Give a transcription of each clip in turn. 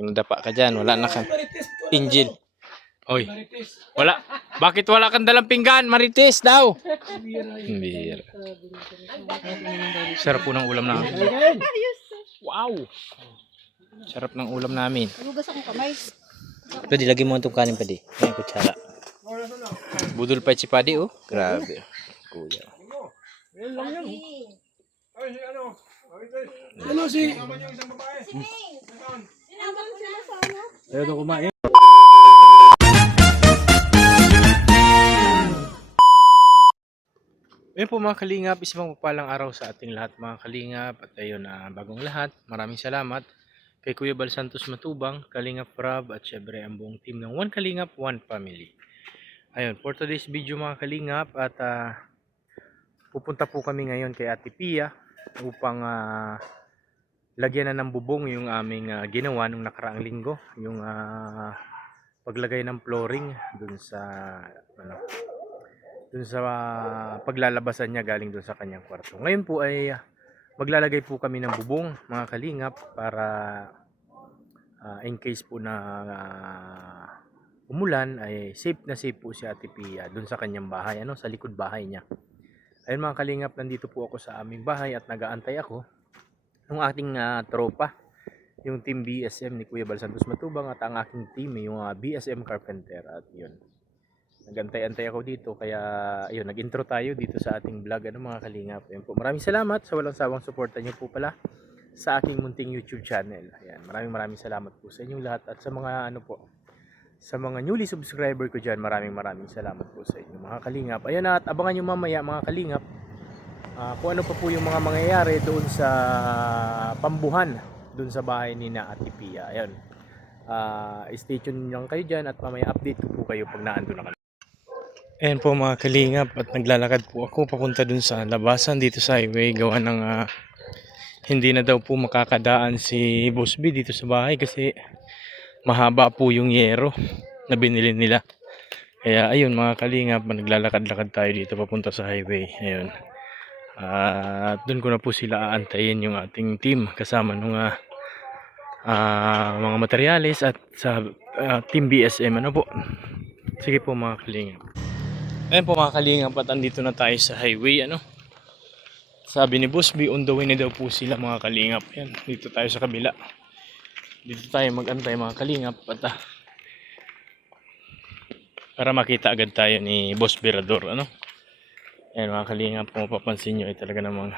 nadapa ka dyan, wala na ka. Angel. Oy, wala. Bakit wala kang dalang pinggan? Marites daw. Bira. Sarap po ng ulam namin. Wow. Sarap ng ulam namin. Hugas akong kamay. Pwede, lagi mo itong kanin, pwede. Ayan, kutsara. Budol pa si Padi, oh. Grabe. Kuya. Ano si? Ayaw na kumain. Ayun po mga kalingap, isang mapalang araw sa ating lahat mga kalingap. At ayun, bagong lahat, maraming salamat kay Kuya Bal Santos Matubang, Kalingap Rob, at syempre ang buong team ng One Kalingap, One Family. Ayun, for today's video mga kalingap, at pupunta po kami ngayon kay Ate Pia upang lagyan na ng bubong yung aming ginawa nung nakaraang linggo, yung paglagay ng flooring dun sa paglalabasan niya galing dun sa kanyang kwarto. Ngayon po ay maglalagay po kami ng bubong mga kalingap para in case po na umulan ay safe na safe po si Ate Pia dun sa kanyang bahay, sa likod bahay niya. Ayun mga kalingap, nandito po ako sa aming bahay at nag-aantay ako ng ating tropa, yung team BSM ni Kuya Bal Santos Matubang at ang aking team yung BSM Carpenter. At yun, nagantay-antay ako dito, kaya ayun, nag-intro tayo dito sa ating vlog mga kalingap. Ayun po, maraming salamat sa walang sawang suporta niyo po pala sa aking munting YouTube channel. Ayan, maraming salamat po sa inyong lahat, at sa mga sa mga newly subscriber ko dyan, maraming salamat po sa inyo mga kalingap. Ayan, at abangan nyo mamaya mga kalingap kung ano pa po yung mga mangyayari doon sa pambuhan doon sa bahay ni na Ate Pia. Ayan, stay tuned lang kayo dyan at mamaya update ko po kayo pag naandun na kami. Ayan po mga kalingap, at naglalakad po ako papunta dun sa labasan dito sa highway, gawa ng hindi na daw po makakadaan si Boss B dito sa bahay kasi mahaba po yung yero na binili nila. Kaya ayun mga kalingap, naglalakad-lakad tayo dito papunta sa highway. Ayun, at dun ko na po sila aantayin, yung ating team kasama nung mga materyales at sa team BSM. Po, sige po mga kalingap. Ayan po mga kalingap, at andito na tayo sa highway. Sabi ni Boss B, on the way na daw po sila mga kalingap. Ayan, dito tayo sa kabila. Dito tayo mag-antay mga kalingap, at para makita agad tayo ni Boss Berador. Ayan mga kalingap, kung mapapansin nyo ay talaga namang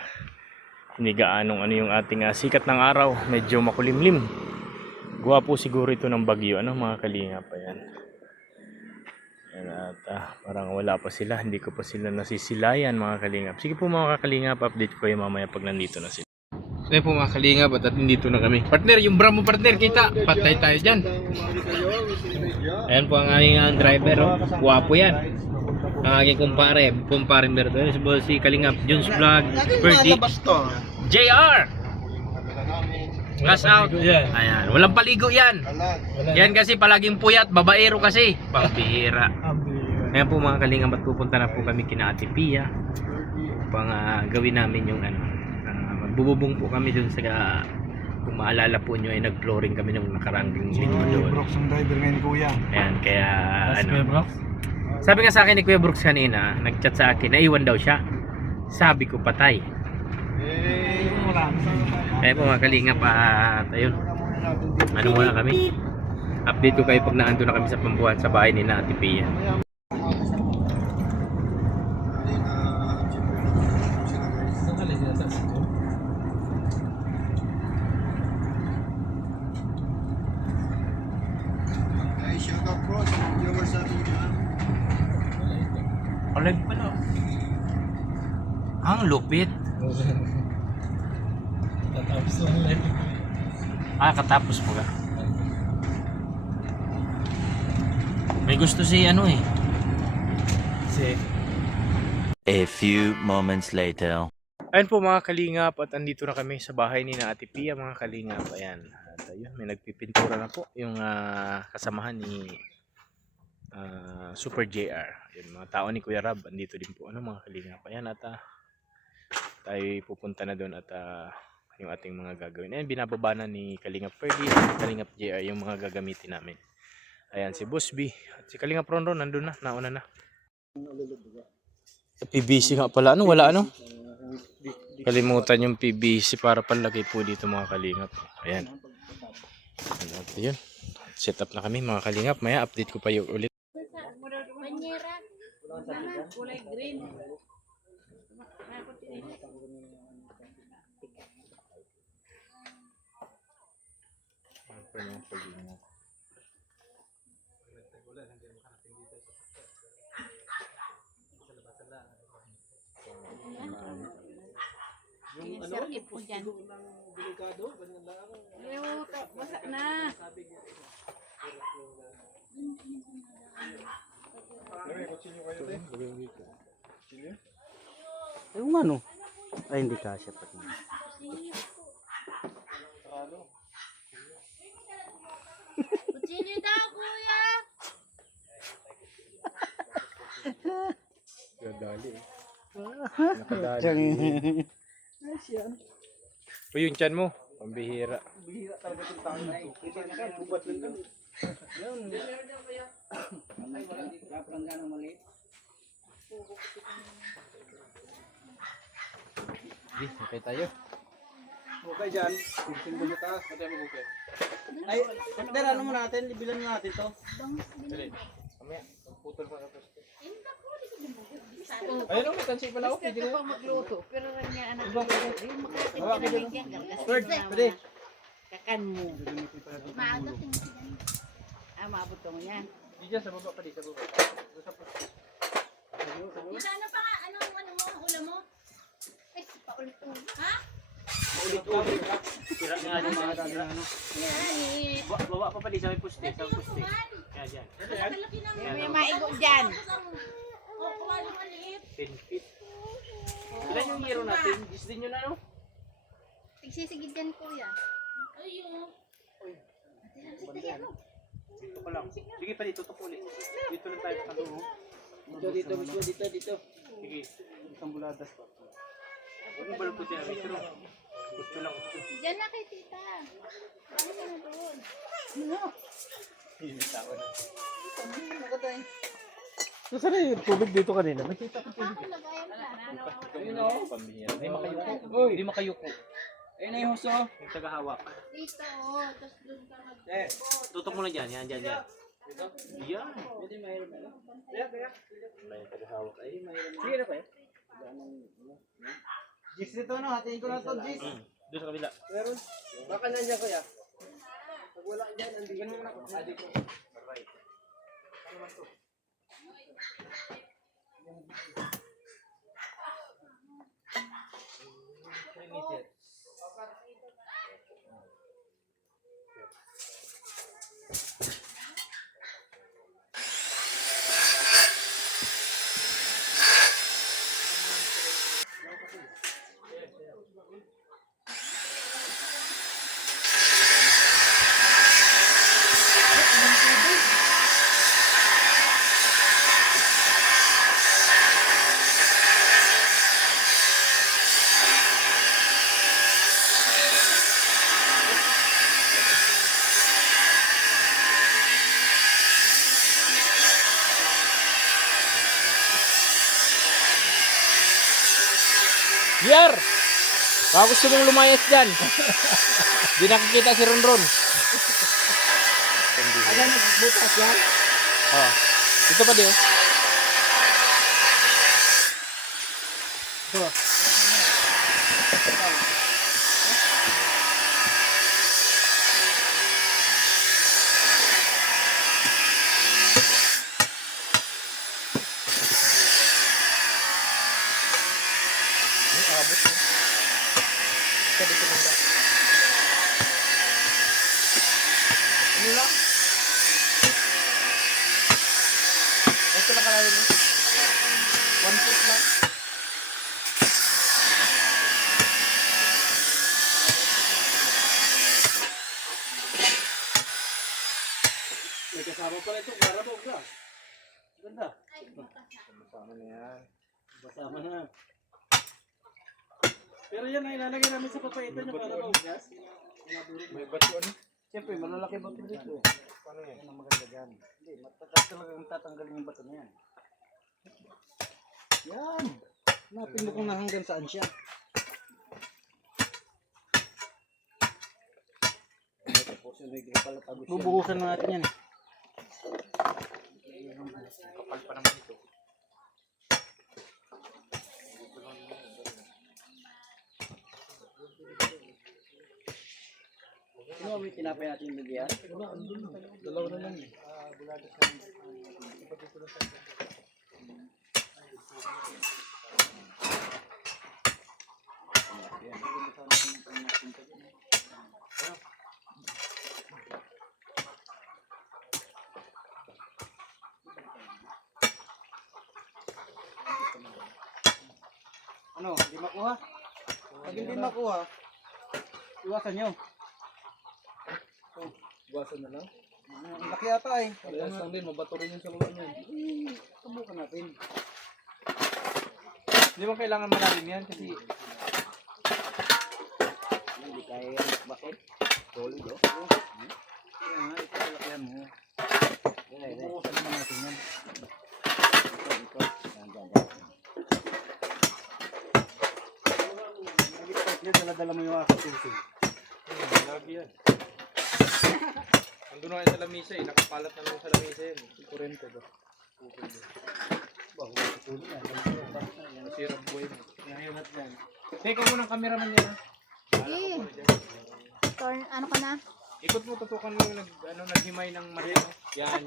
hindi gaanong yung ating sikat ng araw. Medyo makulimlim. Gawa po siguro ito ng bagyo mga kalingap. Ayan. At parang wala pa sila, hindi ko pa sila nasisilayan mga kalingap. Sige po mga kalingap, update ko yung mamaya pag nandito na sila. So po mga kalingap, at nandito na kami. Partner, yung Bramo partner, kita, patay tayo dyan. Ayan po ang aming driver, guwapo yan. Ang aking kumpare Merdo, si Kalingap Jones Vlog, Birdie, JR. Cash out. Ayan, walang paligo yan. Yan kasi palaging puyat, babaero kasi. Pambihira. Ayan po mga kalingap, at pupunta na po kami kina Ate Pia upang gawin namin yung magbububong po kami dun sa kung maalala po nyo ay nag-flooring kami nung nakaraang linggo doon. Brooks ang driver ngayon kuya. Ayan, kaya sabi nga sa akin ni Kuya Brooks kanina, nag-chat sa akin, naiwan daw siya. Sabi ko patay. Ayan po mga kalingap, at ayun, muna kami. Update ko kayo pag naando na kami sa pambuhan sa bahay ni Ate Pia. Alive pala. Ang lupit. Katapos mo live. Katapos mo ka. May gusto si A few moments later. Ayun po mga kalingap, at andito na kami sa bahay ni na Ate Pia mga kalingap. Ayan, at ayun, may nagpipintura na po yung kasamahan ni Super JR. Yung mga tao ni Kuya Rab, andito din po mga kalingap. Ayan, at tayo pupunta na doon, at yung ating mga gagawin. Ayan, binababa na ni Kalingap Ferdy at Kalingap JR yung mga gagamitin namin. Ayan, si Boss B at si Kalingap Ronron nandun na, nauna na. PVC nga pala, ano, wala ano? Kalimutan yung PVC para palagay po dito mga Kalingap. Ayan. Ano, yun. Set up na kami mga Kalingap. Maya update ko pa yung ulit. Banyera. Sana kulay green. Yung sir ipo dyan. Ayaw, basa na. Yung ano? Ay, hindi kasya pati. Kutsilyo daw, kuya. Nakadali eh. Nakadali. O yung tiyan mo, pambihira. Bihira talaga itong taon na eh. Hindi na kayo, bubat lang kami. Yun. Kaplang ganang maliit. Di, sakay tayo. Okay dyan. Tingin mo taas. Ay, Dr. ano mo natin? Ibilan mo natin to. Dali. Kamaya, putol mo na poste. Ayun ang matansi pala ako. Gusto ko magluto. Pero rin nga anak ko. Yung makakit ka Hawakin na dyan. bigyan. Gargas Third, na pwede. kakan mo. Maagot yung maabot ko mo yan. Di dyan, sa baba pa di, sa baba. Sa poste. Kita ano pa nga? Ano mo? Ulam mo? Ay, paulit-ulit. Ha? Tira nga yung mga dami na ano. Yan eh. Bawa pa pali sa may poste. Sa Ito poste. kuman. Kaya dyan. Malaki naman. May maigo dyan. O, kuha ng maliit. 10 feet. Ilan yung hero natin? Is din yun ano? Tigsisigid dyan, kuya. Ayun. Sige, ano? Dito ka lang. Sige pa dito, tutok ulit. Dito lang tayo sa dulo. Dito, mismo dito. Sige. Isang buladas pa. Huwag mo balututin namin. Pero, gusto lang. Diyan na kay tita. Ano ka na doon? So, saan yung tubig dito kanina? Nakita ko Ako lagayan ka. Ayun o. Pambihira. Di makayuko. Uy. Di makayuko. Ayun na yung huso. Yung tagahawak. Dito, oh. Tapos doon ka mag... Tutok mo lang dyan. Yan. Yan. Pwede mahirap na. May tagahawak ay. Sige na pa eh. Jis dito no, hatiin ko na ito, Jis. Doon sa kabila. Meron. Baka nandiyan ko ya. Pag wala dyan, hindi ganun na ako. Adi ko. Right. Biar! Baka gusto mong lumayas dyan. Di nakikita si Ronron. Ayan, butas yan. Oh. Dito pa di oh. Ito. Abot mo. Isa dito lang ba? Ano lang? Ito lang kalayo mo. 1 foot lang. May kasama pala ito. Karabog na. Ganda. Kasama na yan. Kasama na. Pero yan ay ilalagay namin sa papaitan niya para maugas. May bato ano? Siyempre, malalaki bato dito. Paano yan? Yan ang maganda dyan. Hindi, matatas talagang tatanggalin yung bato na yan. Yan! Hanapin mo kung na hanggang saan siya. Bubuhusan na natin yan. Kapal pa naman ito. Ano may tinapay natin yung lagyan? Dalawa na lang eh. Ano, hindi makuha? Pag hindi makuha, iwasan nyo. Buwasan na lang. Ang laki yata eh. Parehas lang din, mabato rin yung sa loob niyan. Subukan natin. Hindi mo kailangan malalim yan kasi Hindi kaya yan. Bakit? Gold, no? Kaya nga, ito kalakyan mo. Bukusan naman natin yan. Ito. Yan, yan, yan. Nag-start niya, dala-dala mo yung akapinsing. lagi yan. Andun na kayo sa lamisa eh. Nakapalat na lang sa lamisa yan. Kurente ba? Bago sa tuloy yan. Masirap buhay mo. Ngayon at yan. Teka mo ng cameraman niya na. Sige. Ano ka na? Ikot mo, tutukan mo yung naghimay ng mali. Yan.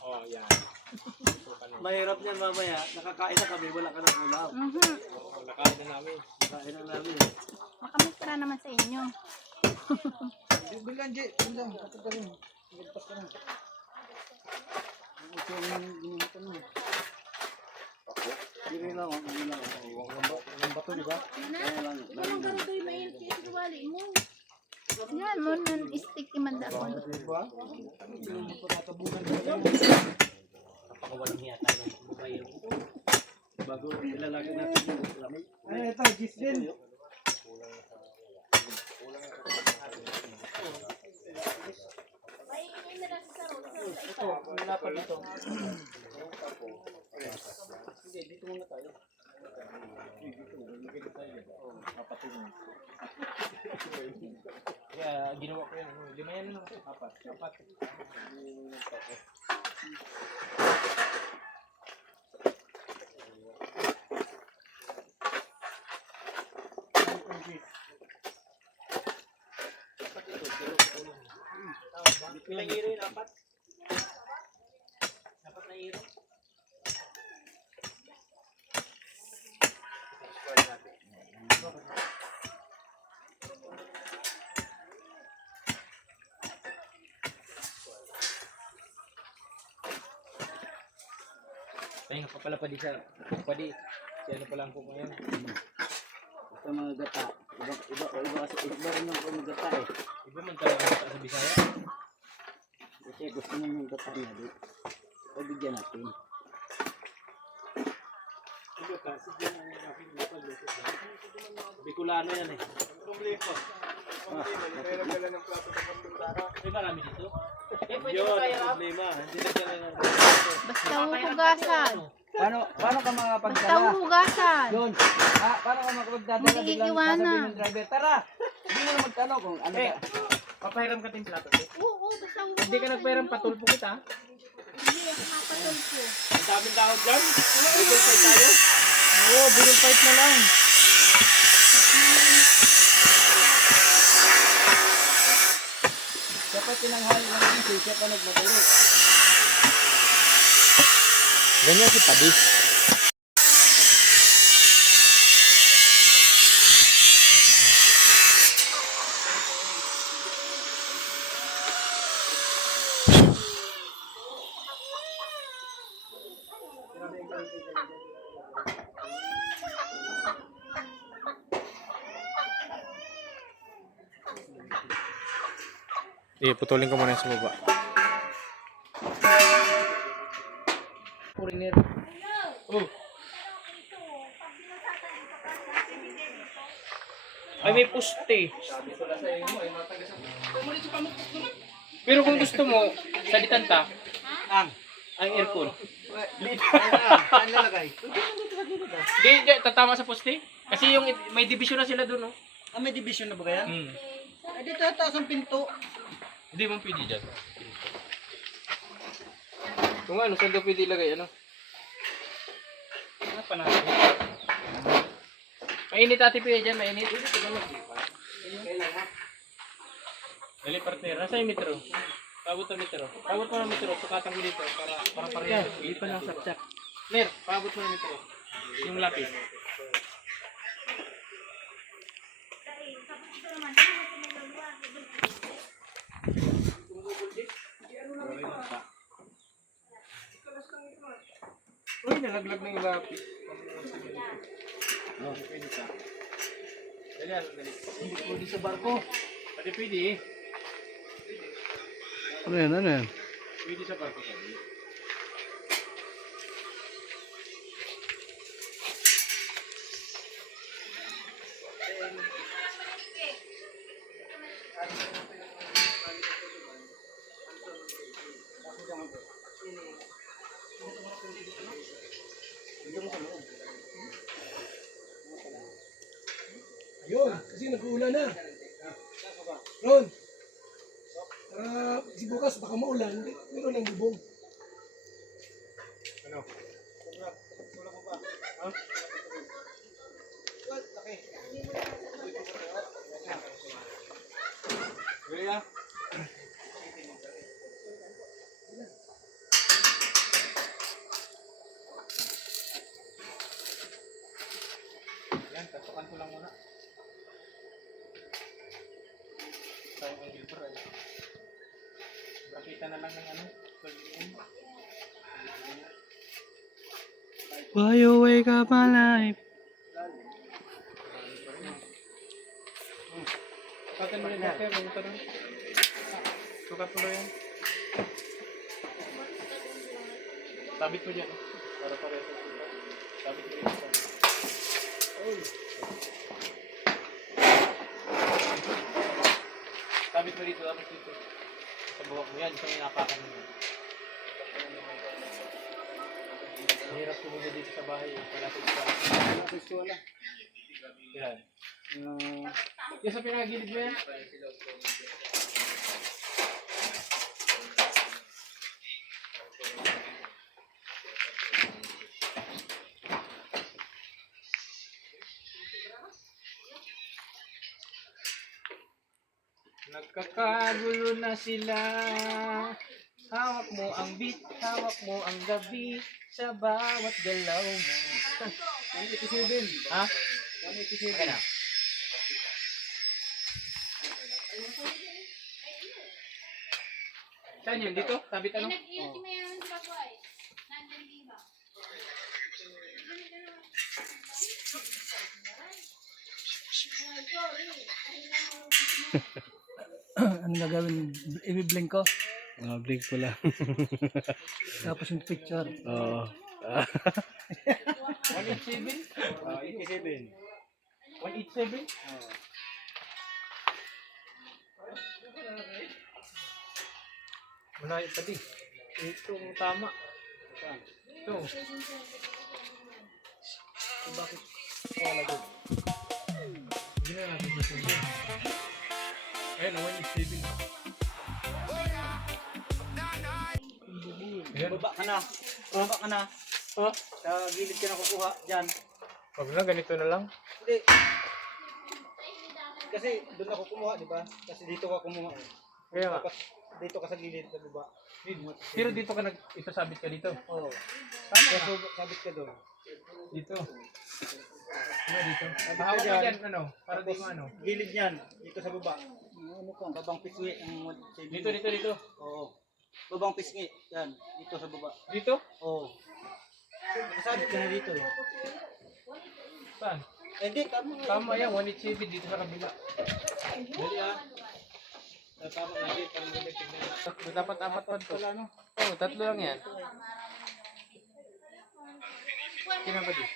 Oh, yan. Tutukan mo. Mahirap niyan mamaya. Nakakain na kami, wala ka ng ulam. Oo, nakain na namin. Nakain na namin. Makamitra naman sa inyo. Bilang, J. Bilang. Kapag ka rin. Magpas ka na. Ito yung mo. Hindi lang ako. Hindi lang ako. Ang bato, di ba? Kaya lang. Anong ganito yung mainit kayo sa wali mo? Yan mo, non-stick imanda ko. Diba? Yung motor natabunan ko. Napakawalang hiya tayo ng bukayo. Bago ilalagay natin yung lamig. Ay, ito. Gis din. Ito, wala pa dito. Hindi, dito muna tayo. Kaya ginawa ko yan. 5 yan lang. 4. Ilang hiro yun? 4? 4 na hiro? Ay, nakapala pa di sa padi. Si ano pa lang po ngayon. Ito mga gata. Iba kasi iba rin yung mga gata eh. Iba man talaga sa Bisaya. Kasi gusto mo yung gata na di. Pabigyan natin. Bicolano yan eh. May marami dito? Eh, pwede Yun, ba kaya ang rap? problema. Hindi na dyan lang. Basta hugasan. Paano ka Basta makapagdala? hugasan. Yun. Paano ka makapagdadala? Hindi Biglang iiwanan. sasabihin ng driver, tara! Hindi mo na magtanong kung ano Eh, ka. papahiram ka din plato. Oo, basta hugasan. Hindi ka nagpahiram, patulpo kita. Hindi, ako kapatol ko. Ang daming tao dyan. Bigol fight tayo. Oo, binul fight na lang. Dapat tinanghali lang yung siya pa nagmadali. Ganyan si Padi. Putulin ko muna yung sa baba. Foreigner. Oh. Ay, may puste. Pero kung gusto mo, salitan ta. Ang aircon. Saan lalagay? Di, tatama sa poste. Kasi yung may division na sila doon, no? Ah, may division na ba kaya? Hmm. Ay, dito taas ang pinto. Hindi mo pwede dyan. Kung ano, saan daw pwede ilagay, ano? Ano pa natin? Mainit ate Pia dyan, mainit. Dali partner, nasa yung metro? Pabot na metro. Pabot mo na metro, sukatan ko dito para pareho. Hindi pa lang sapsak. Ner, pabot mo na metro. Yung lapis. Uy, nalaglag na yung lapis. Oh, pwede ka. Dali, dali. Hindi pwede sa barko. Pwede pwede eh. Ano yan, ano yan? Pwede sa barko sabi. Ayun, kasi nag-uulan na. Ron, kasi bukas baka maulan, meron ng bubong. Ano? Ha? Dali ah. Yan, tasukan ko lang muna. Tayo ang silver ay. Nakita na lang ng ano. Why you wake up alive? Sukatin mo rin natin, pumunta doon. Sukat mo na yan. Sabit mo dyan. Para pareho sa sukat. Sabit mo rin. Sabit mo dito, tapos dito. Sa buhok mo yan, sa may nakakan mo. Mahirap tumulo dito sa bahay. Palapit sa wala. Yan. Yan sa pinagilid mo yan. Nagkakagulo na sila. Hawak mo ang beat, hawak mo ang gabi sa bawat galaw mo. 187. Ha? 187. Okay na. Saan yun? Dito? Tabit ano? Yung mayaman sa baboy. Nandyan diba? Ano gagawin? I-blink ko. Blink ko lang. Tapos yung picture. Oo. 187? 87. 187? Malayo pa di. Ito ang tama. Ito. Bakit? Wala doon. Hindi na natin nasunod. Ayan, 187. Ayan. Baba ka na. Baba ka na. Oh, Sa gilid ka na kukuha. Dyan. wag na, ganito na lang. Hindi. Kasi doon ako kumuha, di ba? Kasi dito ka kumuha. Eh. Kaya nga. Tapos dito ka sa gilid, sa baba. Pero dito ka isasabit ka dito. Oo. Tama Kaya ka. sabit ka doon. Dito. Ano dito? Mahawak ka dyan, ano? Para di mo ano. Gilid niyan. Dito sa baba. Ano ka? Babang pisngi. Ang Dito, dito, dito. Oo. Babang pisngi. Yan. Dito sa baba. Dito? Oo. Sabit ka na dito eh. Saan? Eh, hindi. Tama. Tama yan, 187 dito sa kabila. Dali ah. Tama nga dito. Dapat apat pa ito. Oo, tatlo lang yan. Kina ba dito?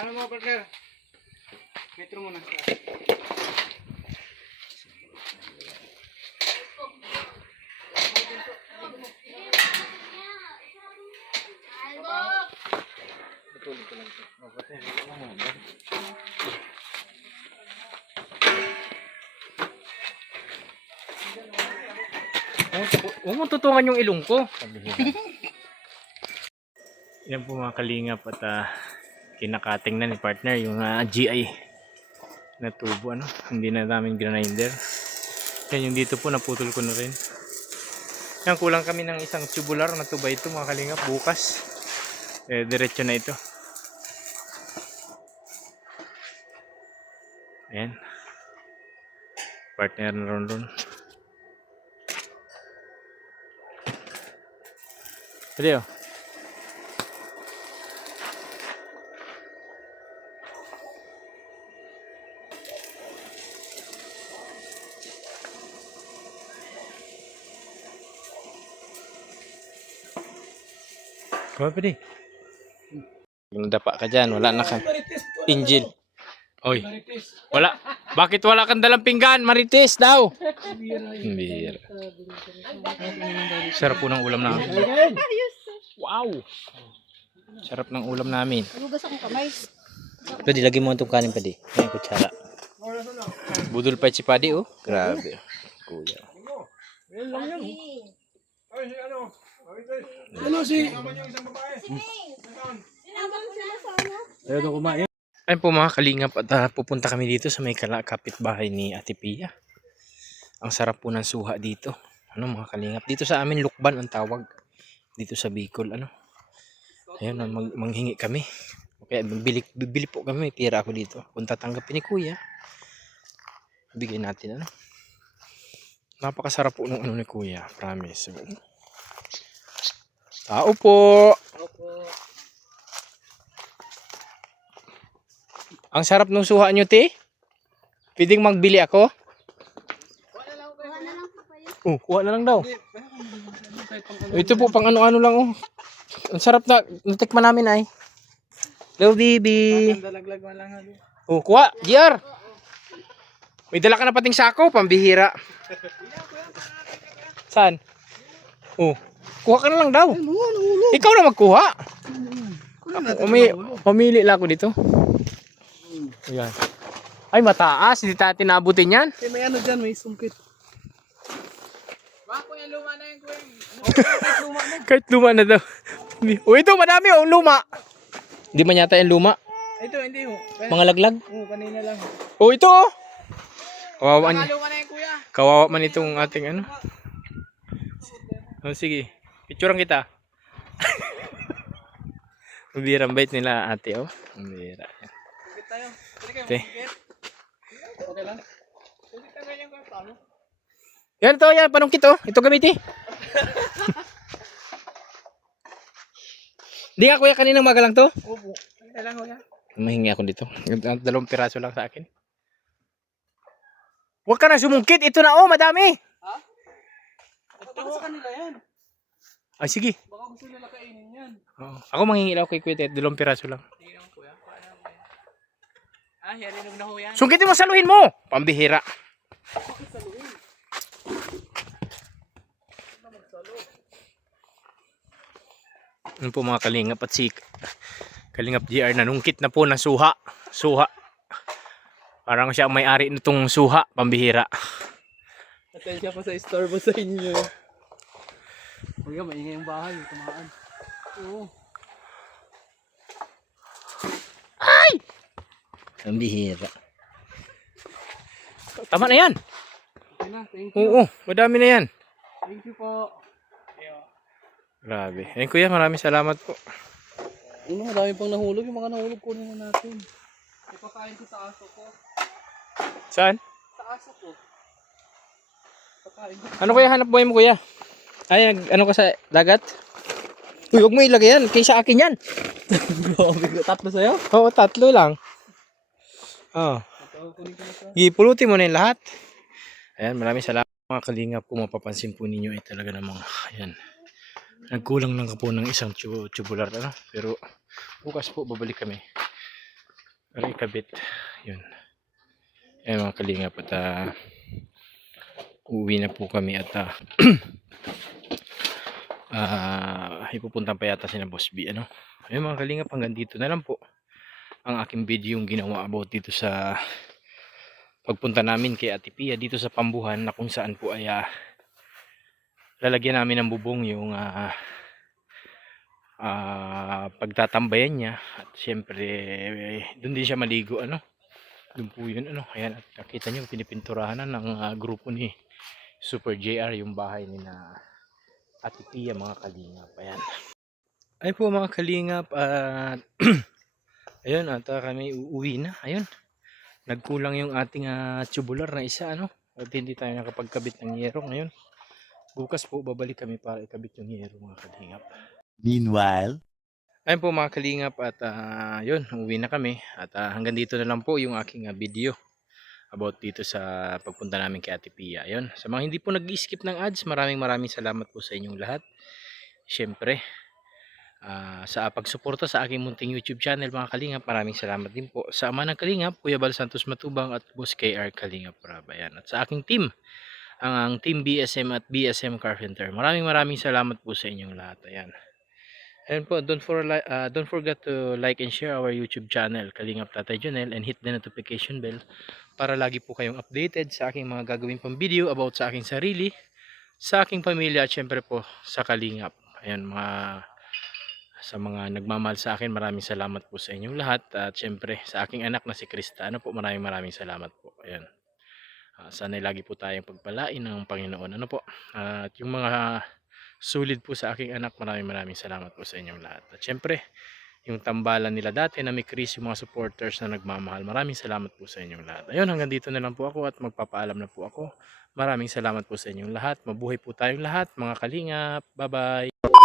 Ano mo, partner? Metro muna. Huwag mo tutungan yung ilong ko. Yan po mga kalingap at kinakating na ni partner yung GI na tubo. Ano? Hindi na namin grinder. Yan yung dito po naputol ko na rin. Yan, kulang kami ng isang tubular na tuba ito mga kalingap. Bukas diretso na ito. Ayan. Partner na ron. Pwede oh. Kuha pwede. Yung dapa ka dyan, wala na ka. Injil. Oy, wala. Bakit wala kang dalang pinggan? Marites daw. Bira. Sarap po ng ulam namin. Wow. Sarap ng ulam namin. Hugas akong kamay. Pwede, lagi mo itong kanin pa di. Ayan, kutsara. Budol pa si Padi oh. Grabe. Kuya. Ano si? Ayaw na kumain. Ayun po mga kalingap at pupunta kami dito sa may kapitbahay ni Ate Pia. Ang sarap po ng suha dito. Ano mga kalingap? Dito sa amin lukban ang tawag. Dito sa Bicol ano. Ayun, manghingi kami. Kaya bibili po kami. May pira ako dito. Kung tatanggapin ni Kuya, bigyan natin ano. Napakasarap po nung ano ni Kuya. Promise. Tao po. Ang sarap ng suha nyo, te. Pwedeng magbili ako? Oh, kuha na lang daw. Ito po pang ano-ano lang oh. Ang sarap na natikman namin ay. Hello, baby. Oh, kuha. GR. May dala ka na pating sako, pambihira. Saan? Oh, kuha ka na lang daw. Ikaw na magkuha. Pumili lang ako dito. Ayan. Ay, mataas. Hindi tayo tinabutin yan. May ano dyan, may sumpit. Kahit luma na daw. O ito, madami oh, luma. Hindi man yata yung luma. Ito, hindi ho. Mga laglag. Kanina lang. O ito oh. Kawawa niya. Luma na yan, kuya. Kawawa man itong ating ano. Oh, sige. Picturean kita. Mabirang bait nila ate oh. Mabira. Bukit tayo. Pwede kayo Okay. bukit. Okay lang. Pwede tayo ganyan ka. Paano? Yan ito, yan. Panungkit oh. Ito gamitin. Hindi nga kuya, kaninang maga lang to. Opo. Kaya lang kuya. Mahingi ako dito. 2 piraso lang sa akin. Huwag ka na sumungkit. Ito na oh, madami. Ito sa kanila yan. Ay sige. Baka gusto nila kainin yan. Oo. Ako manghingi lang kay kuya. 2 piraso lang. Sige naman kuya. Paano kuya? Ah, halinog na ho yan. Sungkitin mo, saluhin mo. Pambihira. Ano po mga kalingap at si Kalingap GR nanungkit na po ng suha. Suha. Parang siya ang may-ari nitong suha, pambihira. Atensya pa sa store mo sa inyo. Huwag ka, maingay yung bahay. Tumaan. Oo. Pambihira. Tama na yan. Okay na, thank you. Oo, madami na yan. Thank you po. Grabe. Ayun kuya, maraming salamat po. Ano, madami pang nahulog. Yung mga nahulog kunin na natin. Ipakain ko sa aso ko. Saan? Sa aso ko. Pakain ko. Ano kaya hanap buhay mo kuya? Ay, ano ka sa dagat? Uy, huwag mo ilagay yan. Kaysa akin yan. Grabe, tatlo sa'yo? Oo, 3 lang. Oh. Kunin ko na sa... Ipulutin mo na yung lahat. Ayan, maraming salamat mga kalingap. Kung mapapansin po ninyo ay talaga namang, ayan, nagkulang lang po ng isang tubular, ano? Pero bukas po babalik kami. Para ikabit. Yun. Ayan mga kalingap at uuwi na po kami at ipupuntan pa yata si na Boss B, ano? Ayun mga kalingap, hanggang dito na lang po ang aking video yung ginawa about dito sa pagpunta namin kay Ate Pia dito sa Pambuhan, na kung saan po ay lalagyan namin ng bubong yung pagtatambayan niya, at syempre doon din siya maligo, ano, doon po yun, ano. Ayan, at nakita nyo pinipinturahan na ng grupo ni Super JR yung bahay ni na Ate Pia mga kalingap. Ayan, ay po mga kalingap at ayun, at kami uuwi na. Ayun, nagkulang yung ating tubular na isa, ano, at hindi tayo nakapagkabit ng yero ngayon. Bukas po babalik kami para ikabit yung yero mga kalingap. Meanwhile, Ayun po mga kalingap at yun, uwi na kami at hanggang dito na lang po yung aking video about dito sa pagpunta namin kay Ate Pia. Ayun, sa mga hindi po nag-skip ng ads, maraming salamat po sa inyong lahat. Siyempre, sa pagsuporta sa aking munting YouTube channel mga kalingap, maraming salamat din po sa ama ng kalingap, Kuya Bal Santos Matubang at Boss KR Kalingap Rab. Ayan, at sa aking team, ang team BSM at BSM Carpenter, maraming salamat po sa inyong lahat. Ayan. And po, don't forget to like and share our YouTube channel, Kalingap Tatay Jonel, and hit the notification bell para lagi po kayong updated sa aking mga gagawin pang video about sa aking sarili, sa aking pamilya, at syempre po sa Kalingap. Ayan, sa mga nagmamahal sa akin, maraming salamat po sa inyong lahat. At syempre sa aking anak na si Krista, ano po, maraming salamat po. Ayan. Sana lagi po tayong pagpalain ng Panginoon. Ano po? At yung mga sulit po sa aking anak, maraming salamat po sa inyong lahat. At syempre, yung tambalan nila dati na may Chris, yung mga supporters na nagmamahal, maraming salamat po sa inyong lahat. Ayun, hanggang dito na lang po ako at magpapaalam na po ako. Maraming salamat po sa inyong lahat. Mabuhay po tayong lahat mga kalingap. Bye bye.